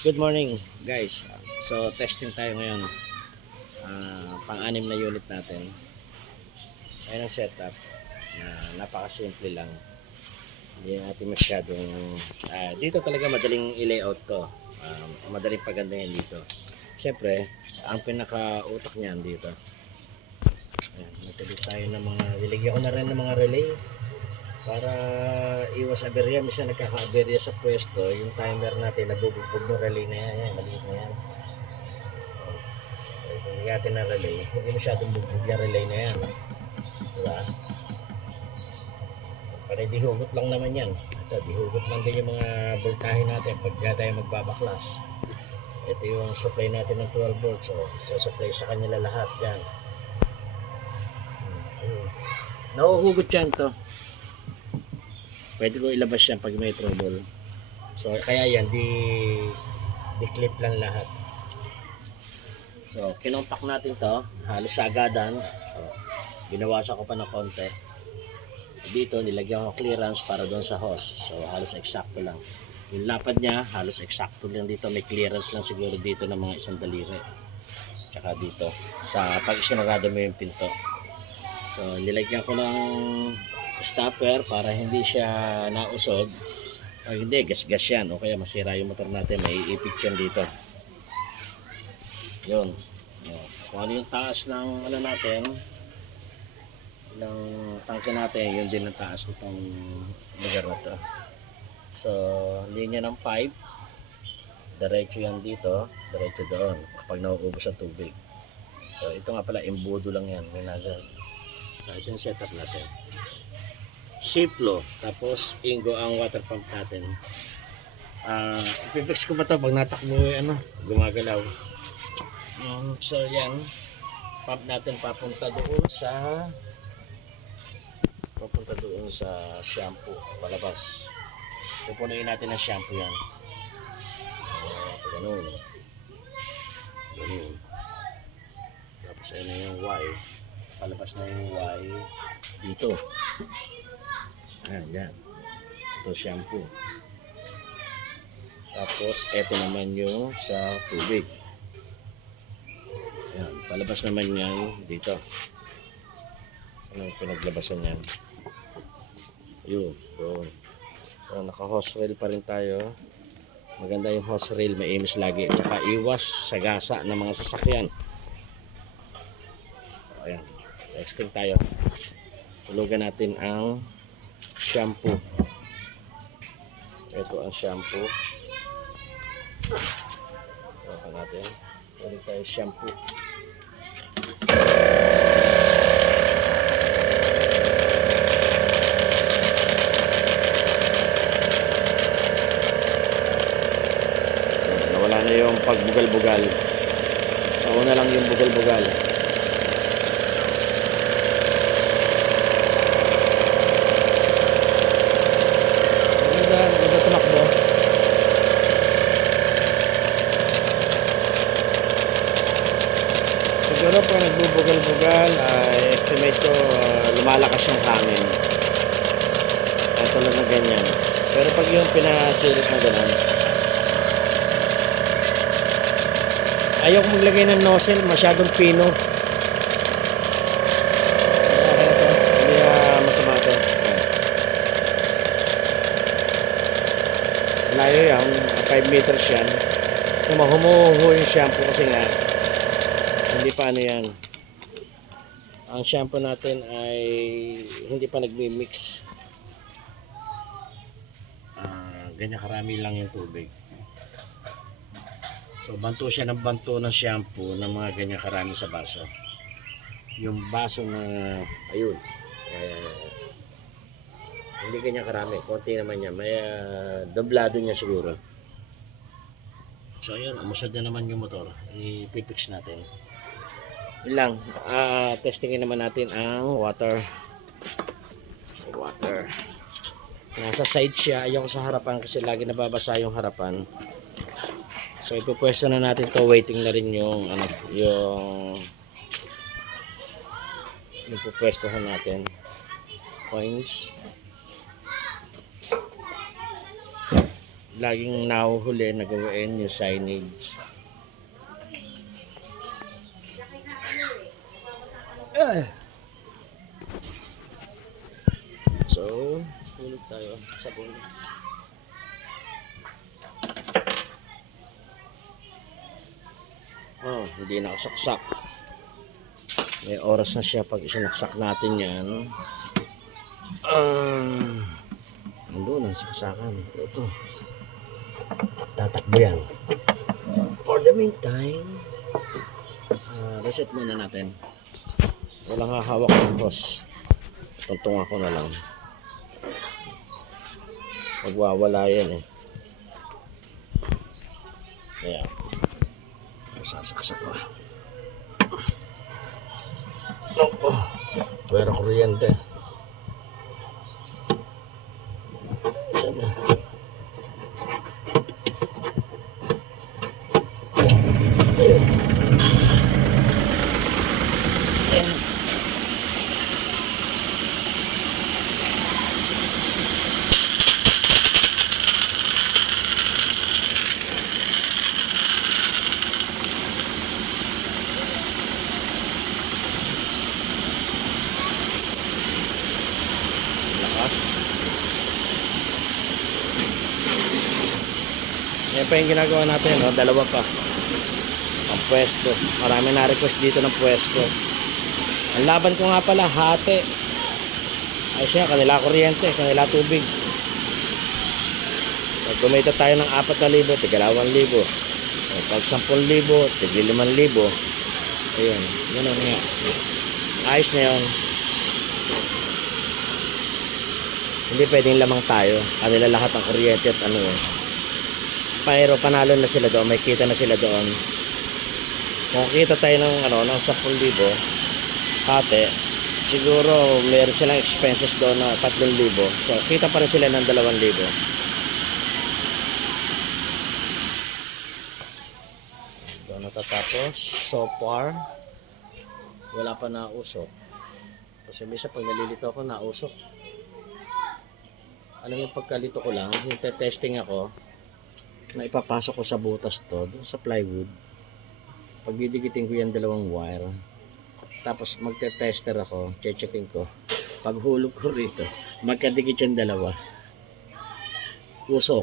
Good morning guys. So testing tayo ngayon. Pang-anim na unit natin. Ayan ang setup. Napaka-simple lang. Hindi natin masyadong dito talaga madaling i-layout to. Madaling pagandahin dito. Siyempre, ang pinaka-utak niyan dito. Ayan, nagtuloy tayo ng mga, niligyan ko na rin ng mga relay para iwas aberya. Minsan nagkaka-aberya sa pwesto, yung timer natin nabubugbog ng relay na yan. Ayan, maliit na yan. Kung natin na relay, hindi masyadong bugbog yung relay na yan, diba? Para dihugot lang naman yan. Ito, dihugot lang din yung mga voltahe natin pag tayo magbabaklas. Ito yung supply natin ng 12 volts, so supply sa kanila lahat yan. Nahuhugot yan to. Pwede ko ilabas yan pag may trouble. So kaya yan, di clip lang lahat. So kinontak natin to, halos agadan. So binawasan ko pa ng konti. Dito nilagyan ko clearance para doon sa hose. So halos eksakto lang. Yung lapad niya halos eksakto lang dito. May clearance lang siguro dito ng mga isang daliri. Tsaka dito sa pag isinarado mo yung pinto. So nilagyan ko ng stopper para hindi siya nausod. Pag hindi, gas-gas yan o kaya masira yung motor natin, may ipit yan dito. Yun. Kung ano yung taas ng ano natin, ng tangke natin, yun din ang taas nitong lugar na to. So linya ng pipe, diretso yan dito, diretso doon kapag nauubos ang tubig. So ito nga pala, imbudo lang yan, may nasa. So ito yung setup natin. Siplo, tapos Ingo ang water pump natin. Ipipix ko pa to pag natakbo gumagalaw. So yan, pump natin papunta doon sa shampoo palabas. Pupunuin natin ng shampoo yan. Ganun. Tapos ayun yung Y, palabas na yung Y dito. Yan. Ito shampoo. Tapos ito naman yung sa tubig. Yan, palabas naman yan dito. Saan yung pinaglabasan yan? Yun. So naka-hose rail pa rin tayo. Maganda yung hose rail, maimis lagi. Tsaka iwas sa gasa ng mga sasakyan. So, ayan. Extend tayo. Tulugan natin ang shampoo. Ito ang shampoo. Ito natin. Ulit tayo shampoo. Nawala na yung pagbugal-bugal. Sa una lang yung bugal-bugal. Maganda tumakbo. Siguro pag nagbubugal-bugal, estimate ko lumalakas yung hangin. Tulad ng ganyan. Pero pag yung pinasilip na gano'n, ayaw ko maglagay ng nozzle, masyadong pino. Hindi na masama ito. Layo yan, 5 meters yan. Humuho yung shampoo kasi nga hindi pa ano yan. Ang shampoo natin ay hindi pa nagmi-mix. Ganyan karami lang yung tubig. So banto siya ng banto ng shampoo ng mga ganyan karami sa baso. Yung baso na ayun, hindi ganyan karami, konti naman niya, may doblado niya siguro. So ayun, umusad na naman yung motor, ipipix natin. Yun lang, testingin naman natin ang water. Nasa side siya, ayaw ko sa harapan kasi lagi nababasa yung harapan. So ipupwesto na natin to, waiting na rin yung yung pupwestohan natin coins. laging nahuhuli na gawin yung signage. So, hulog tayo sa sabon. Oh, hindi nakasaksak. May oras na siya pag isinaksak natin yan. Nandun ang saksakan. Ito. Tatakbo yan. For the meantime, reset muna natin. Walang hahawak ng hose. Tuntungan ko na lang. Magwawala yan eh. Kaya, sasaksak pa. Pero kuryente. Sana. Yan pa yung ginagawa natin, no? Dalawa pa ang pwesto. Marami na request dito ng pwesto. Ang laban ko nga pala, hati. Ay siya, kanila kuryente, kanila tubig. Pag kumita tayo ng 4,000, tigala 1,000. Pag 10,000, tigil 5,000. Ayun, ganun nga. Ayos na yun. Hindi pwedeng lamang tayo. Kanila lahat ang kuryente at ano yun. Pero panalo na sila doon, may kita na sila doon. Kung kita tayo ng ng 10,000 hati, siguro meron silang expenses doon na 3,000. So kita pa rin sila ng 2,000. So natatapos so far. Wala pa na usok. Kasi minsan pag nalilito ako, nausok. Alam mo, pagkalito ko lang, yung testing ako, na ipapasok ko sa butas to, sa plywood. Pag didikitin ko yan 2 wire, tapos magte-tester ako, checking ko. Pag hulog ko rito, magkadikit yung 2. Usok.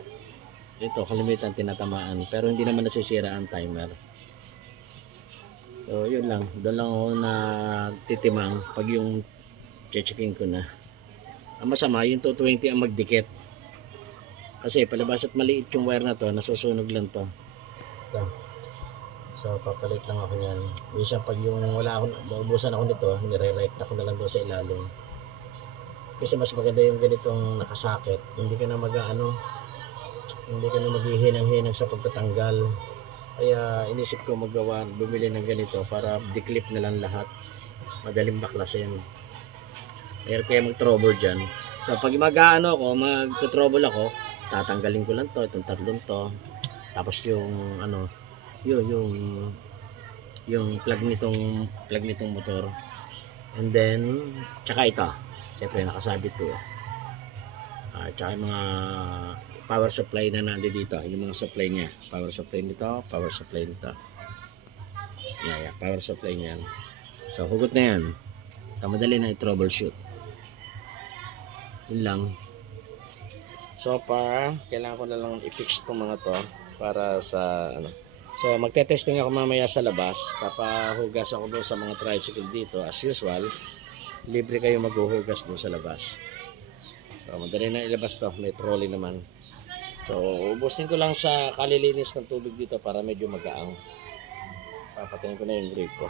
Ito, kalimitan tinatamaan, pero hindi naman nasisira ang timer. So, yun lang. Doon lang ako na titimang pag yung checking ko na. Ang masama, yung 220 ang magdikit. Kasi palabas at maliit yung wire na to, nasusunog lang to. Ito. So papalit lang ako yan. Minsan pag yung wala akong, maubusan ako nito, nire-recta ko na lang doon sa ilalim. Kasi mas maganda yung ganitong nakasakit. Hindi ka na hindi ka na maghihinang-hinang sa pagtatanggal. Kaya inisip ko bumili ng ganito para di-clip na lang lahat. Madaling baklasin. Kaya mag-trouble dyan. So pag mag-trouble ako, tatanggalin ko lang to, itong 3 to. Tapos yung yung plug nitong motor. And then tsaka ito. Siyempre nakasabit to. Tsaka yung mga power supply na nandito dito, yung mga supply niya. Power supply nito, power supply nito. Yeah, power supply niyan. So hugot na yan. So madali na i-troubleshoot. Yun lang. So far, kailangan ko na lang i-fix itong mga to para sa So magte-testing ako mamaya sa labas. Papahugas ako doon sa mga tricycle dito. As usual, libre kayo maghuhugas doon sa labas. So madali na ilabas to. May trolley naman. So ubusin ko lang sa kalilinis ng tubig dito para medyo magaang. Papatayin ko na yung grate ko.